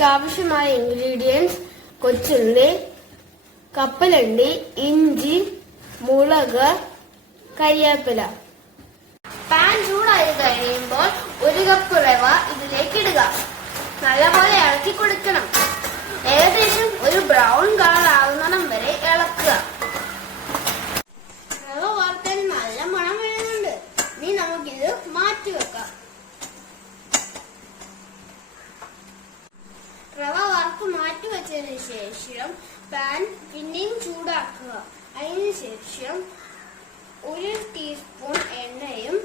ഇതിലേക്ക് ആവശ്യമായ ഇൻഗ്രീഡിയൻസ് കൊച്ചുള്ളി കപ്പലണ്ടി ഇഞ്ചി മുളക് കരിവേപ്പില പാൻ ചൂടായി കഴിയുമ്പോൾ ഒരു കപ്പ് റവ ഇതിലേക്ക് ഇടുക. നല്ലപോലെ ഇളക്കി കൊടുക്കണം. ഏകദേശം ഒരു ബ്രൗൺ കളർ ആകുന്നിടം വരെ ഇളക്കുക റവ വറുത്താൻ നല്ല മണം വരുന്നുണ്ട് ഇനി നമുക്കിത് മാറ്റി വെക്കാം റവ വറുത്ത് മാറ്റി വെച്ചതിന് ശേഷം പാൻ പിന്നെയും ചൂടാക്കുക. അതിന് ശേഷം ഒരു ടീസ്പൂൺ എണ്ണയും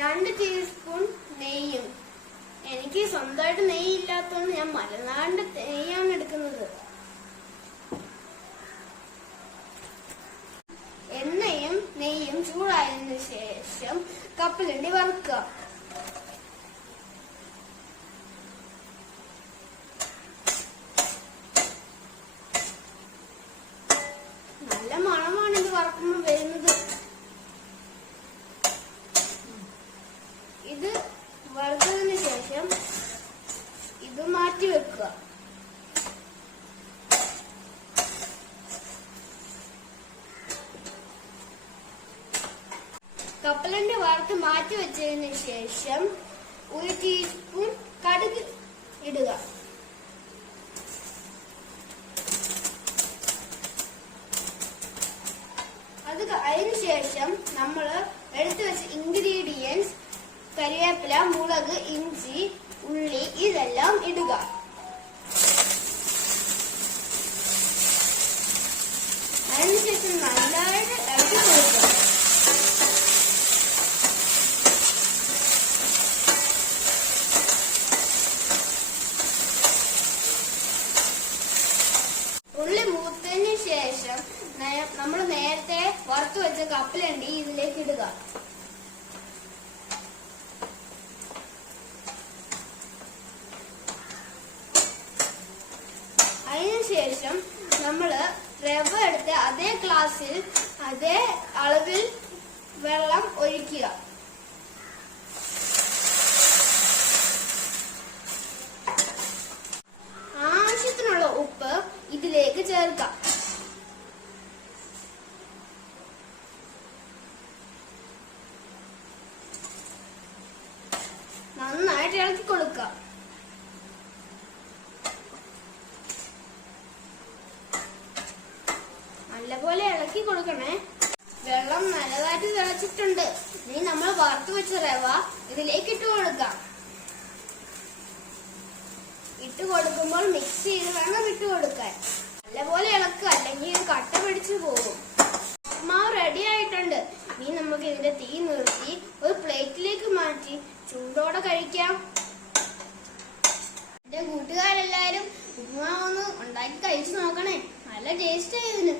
രണ്ട് ടീസ്പൂൺ നെയ്യും. എനിക്ക് സ്വന്തമായിട്ട് നെയ്യ് ഇല്ലാത്തതുകൊണ്ട് ഞാൻ മലനാടിന്റെ നെയ്യാണ് എടുക്കുന്നത്. എണ്ണയും നെയ്യും ചൂടായതിനു ശേഷം കപ്പലണ്ടി വറുക്കുക. കപ്പലണ്ടി വറുത്ത് മാറ്റി വെച്ചതിന് ശേഷം ഒരു ടീസ്പൂൺ കടുക് ഇടുക. അത് അതിന് ശേഷം നമ്മൾ എടുത്തു വെച്ച ഇൻഗ്രീഡിയൻസ് കരിവേപ്പില മുളക് ഇഞ്ചി ഉള്ളി ഇതെല്ലാം ഇടുക അതിനുശേഷം നല്ലതായിട്ട് ഇളക്കി കൊടുക്കുക ഉള്ളി മൂത്തതിന് ശേഷം നമ്മൾ നേരത്തെ വറുത്ത് വെച്ച കപ്പലണ്ടി ഇതിലേക്ക് ഇടുക. അതിനുശേഷം നമ്മൾ റവ എടുത്ത് അതേ ഗ്ലാസ്സിൽ അതേ അളവിൽ വെള്ളം ഒഴിക്കുക. ആവശ്യത്തിനുള്ള ഉപ്പ് ഇതിലേക്ക് ചേർക്കാം. ഇളക്കി കൊടുക്കുക. നല്ലപോലെ ഇളക്കി കൊടുക്കണേ. വെള്ളം നല്ലതായിട്ട് തിളച്ചിട്ടുണ്ട്. ഇനി നമ്മൾ വറുത്ത് വെച്ച റവ ഇതിലേക്ക് ഇട്ട് കൊടുക്കാം ഇട്ട് കൊടുക്കുമ്പോൾ മിക്സ് ചെയ്ത് വേണം ഇട്ട് കൊടുക്കാൻ. നല്ലപോലെ ഇളക്കുക. അല്ലെങ്കിൽ കട്ട പിടിച്ചു പോകും. മാവ് റെഡി ആയിട്ടുണ്ട്. ഇനി നമുക്ക് ഇതിന്റെ തീ നിർത്തി ഒരു പ്ലേറ്റിലേക്ക് മാറ്റി ചൂടോടെ കഴിക്കാം. എന്റെ കൂട്ടുകാരെല്ലാരും ഉപ്പുമാവ് ഒന്ന് ഉണ്ടാക്കി കഴിച്ചു നോക്കണേ. നല്ല ടേസ്റ്റ് ആയിരുന്നു